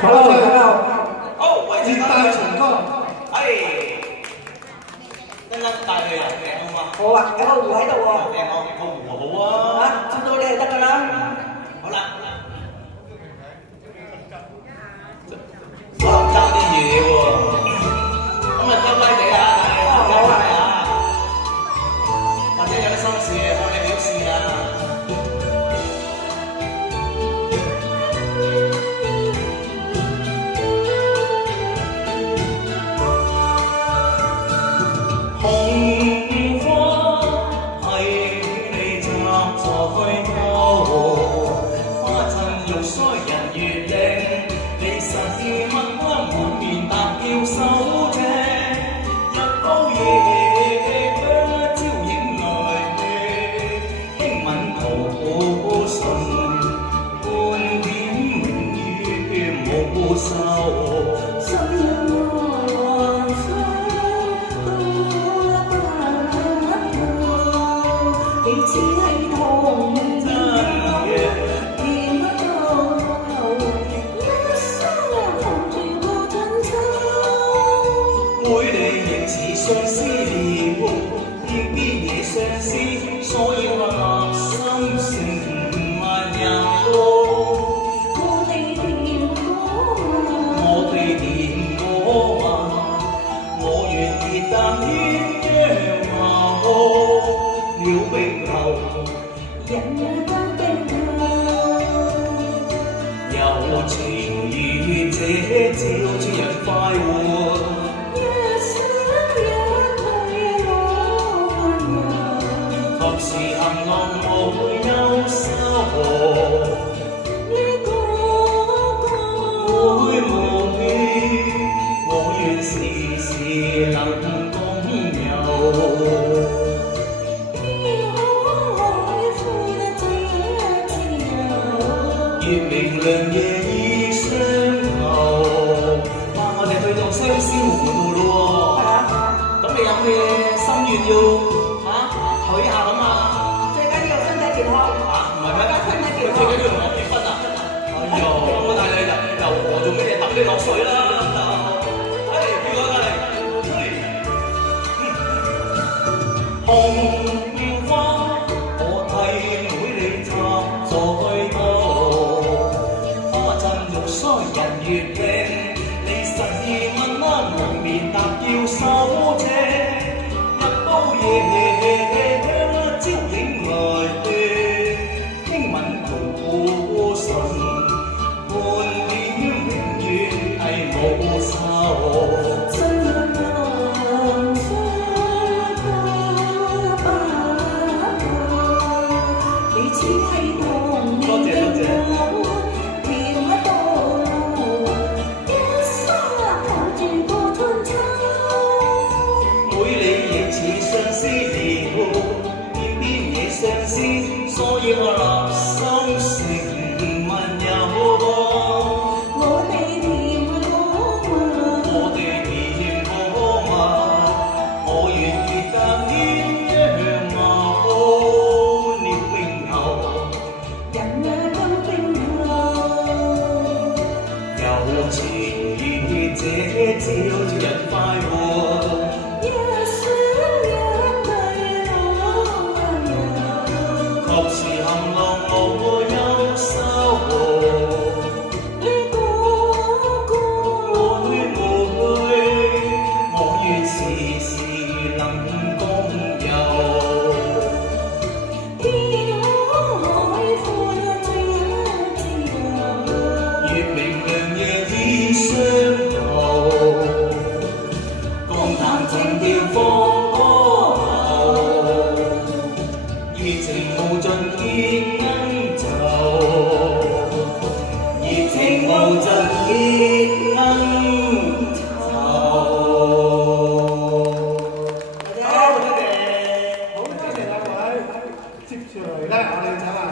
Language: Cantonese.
好啦，最後好，為熱帶情歌，一粒帶佢入鏡好嘛？好啊，有個湖喺度喎。鏡個湖好啊！嚇，捉到你就得㗎啦。好啦，可能爭啲嘢喎，咁啊偷雞地啊，偷雞啊，或者有啲心事向你表示啊。紅花係你插在兜，花襯玉腮人月靚，你實要乜乜滿面搭叫手正，日高夜香招影來，輕吻桃唇，半點永遠無愁。彼此係同命真嘅，見不到，一生抱住個春秋。每地亦似相思了，要邊嘢相思，所以我立心成萬有。我哋念過話，我願結淡鴛鴦話。了冰後，人也當冰後，柔情如這照住人快活，一生一對老朋友，及時行樂無憂愁。呢個會無氣，我願時時能共遊。月明亮夜已相投，哇！我哋去到相思湖度咯喎，咁你有咩心願要許下咁啊？最緊要身體健康。唔係咩？身體健康。最緊要同我結婚啊！哎呀，我帶你遊河做咩嘢？揼你落水啦！邊個嚟？紅花，我替妹你插在兜。腮人月靚，你實意蚊蚊滿面搭叫手正，日煲夜香招影來，輕吻桃唇，半點永遠係無愁。彼此係同命定好。相思了，偏偏惹相思，所以我立心成萬有。我哋甜過話，我願結搭鴛鴦話，了冰後，人也當冰後，柔情如這照住人快活。及時行樂無憂愁，會我願時時能共遊。天海闊最自由，月明亮夜已相投，共談情調放。